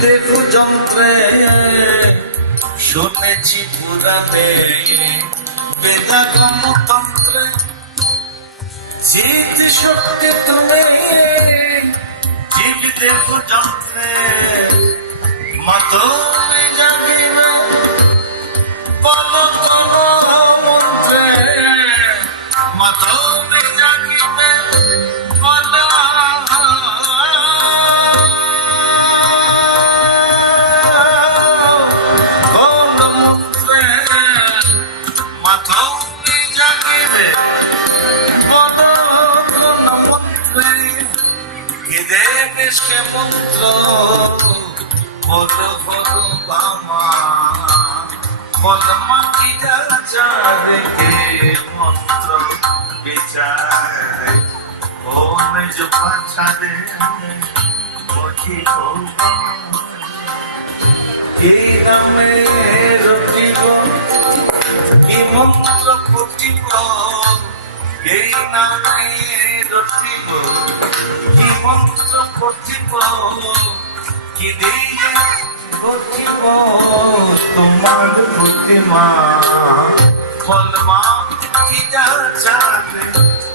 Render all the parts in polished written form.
দেখো যন্ত্রে শুনেছি পুরাণে বেদা গণতন্ত্রে চিত শক্তি তুমি জীব দেখো যন্ত্রে মাতমে জাগিবে বলো কোন মন্ত্রে মাতমে জাগিবে বলো কোন মন্ত্রে মাতমে জাগিবে বলো কোন মন্ত্রে কি দেবে সে মন্ত্র বলো বলো বামা বল মাটি যারে কে মন্ত্র বিচারে ও নিজ পাছারে বহি কি নামে রটিব কি মন্ত্র ফুটিব এই নামে রটিব কি মন্ত্র ফুটিব কি দিয়ে ঘটিব তোমার প্রতিমা ফলমা কি যাচারে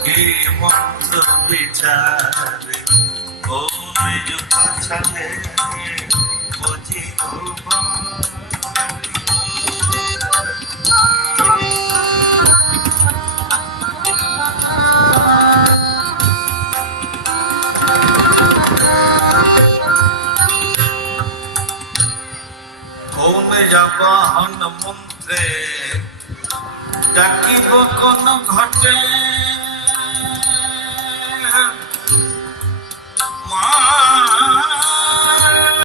কে মন্ত্র বিচারে ও নিজ পাছারে বুঝিব যাবাহন মন্ত্রে ডাকিব কোন ঘটে